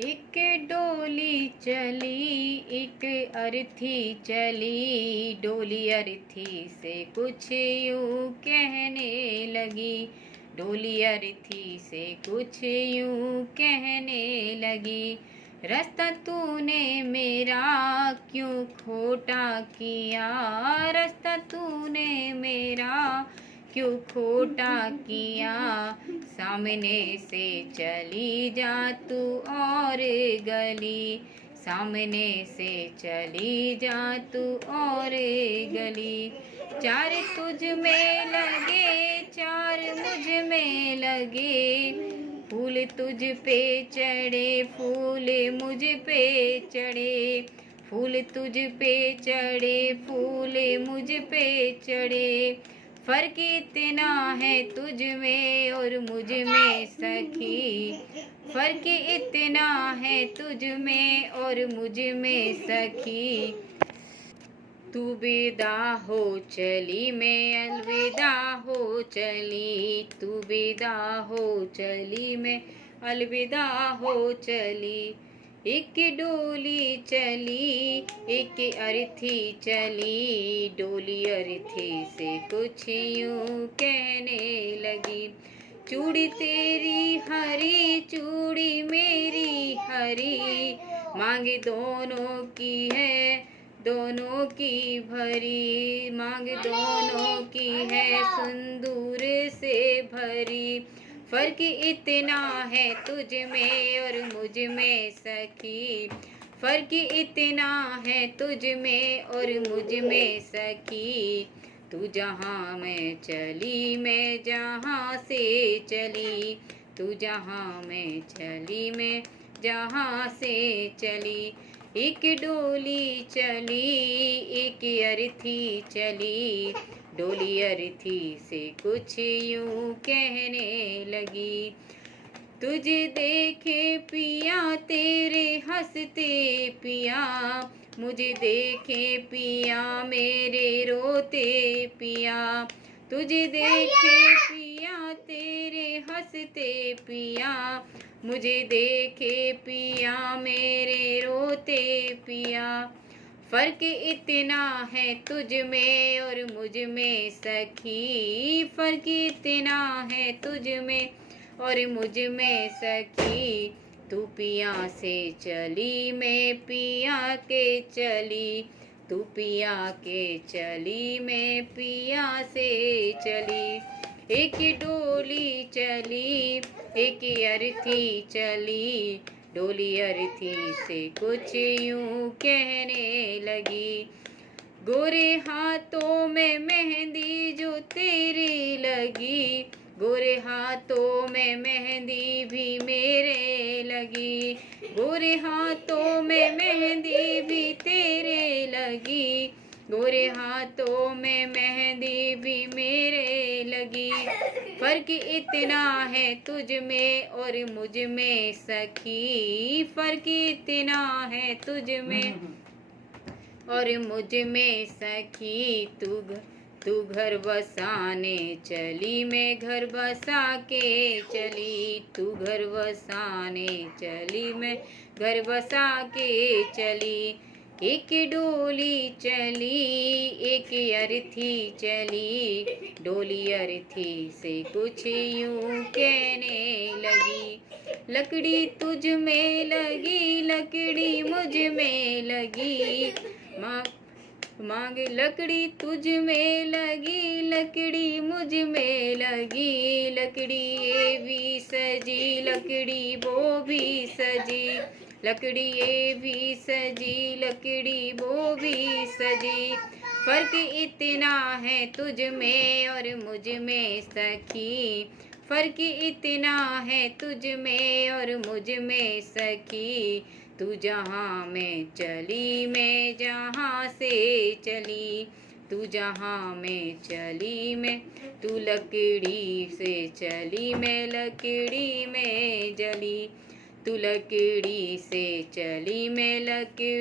एक डोली चली एक अर्थी चली, डोली अर्थी से कुछ यूं कहने लगी। डोली अर्थी से कुछ यूं कहने लगी, रास्ता तूने मेरा क्यों खोटा किया, रास्ता तूने मेरा क्यों खोटा किया। सामने से चली जा तू और गली, सामने से चली जा तू और गली। चार तुझ में लगे चार मुझ में लगे, फूल तुझ पे चढ़े फूल मुझ पे चढ़े, फूल तुझ पे चढ़े फूल मुझ पे चढ़े। फर्क इतना है तुझ में और मुझ में सखी, फर्क इतना है तुझ में और मुझ में सखी। तू विदा हो चली मैं अलविदा हो चली, तू विदा हो चली मैं अलविदा हो चली। एक डोली चली एक अर्थी चली, डोली अर्थी से कुछ यूं कहने लगी। चूड़ी तेरी हरी चूड़ी मेरी हरी, मांग दोनों की है दोनों की भरी, मांग दोनों की है सिंदूर से भरी। फर्क इतना है तुझ में और मुझ में सखी, फर्क इतना है तुझ में और मुझ में सखी। तू जहाँ मैं चली मैं जहाँ से चली, तू जहाँ मैं चली मैं जहाँ से चली। एक डोली चली एक अर्थी चली, डोली अर्थी से कुछ यूं कहने लगी। तुझे देखे पिया तेरे हंसते पिया, मुझे देखे पिया मेरे रोते पिया। तुझे देखे पिया तेरे हंसते पिया, मुझे देखे पिया मेरे रोते पिया। फर्क इतना है तुझ में और मुझ में सखी, फर्क इतना है तुझ में और मुझ में सखी। तू पिया से चली मैं पिया के चली, तू पिया के चली मैं पिया से चली। एक डोली चली एक अर्थी चली, डोली अर्थी से कुछ यूं कहने लगी। गोरे हाथों में मेहंदी जो तेरी लगी, गोरे हाथों में मेहंदी भी मेरे लगी, गोरे हाथों में मेहंदी भी तेरे लगी, गोरे हाथों में मेहंदी भी मेरे लगी। फर्क इतना है तुझ में और मुझ में सखी, फर्क इतना है तुझ में और मुझ में सखी। तू घर बसाने चली मैं घर बसा के चली, तू घर बसाने चली मैं घर बसा के चली। एक डोली चली एक अर्थी चली, डोली अर्थी से कुछ यूं कहने लगी। लकड़ी तुझ में लगी लकड़ी मुझ में लगी, मांग लकड़ी तुझ में लगी लकड़ी मुझ में लगी। लकड़ी ये भी सजी लकड़ी वो भी सजी, लकड़ी ये भी सजी लकड़ी वो भी सजी। फर्क इतना है तुझ में और मुझ में सखी, फर्क इतना है तुझ में और मुझ में सखी। तू जहाँ मैं चली मैं जहाँ से चली, तू जहाँ मैं चली मैं, तू लकड़ी से चली मैं लकड़ी में जली, तू लकड़ी से चली मैं लकड़ी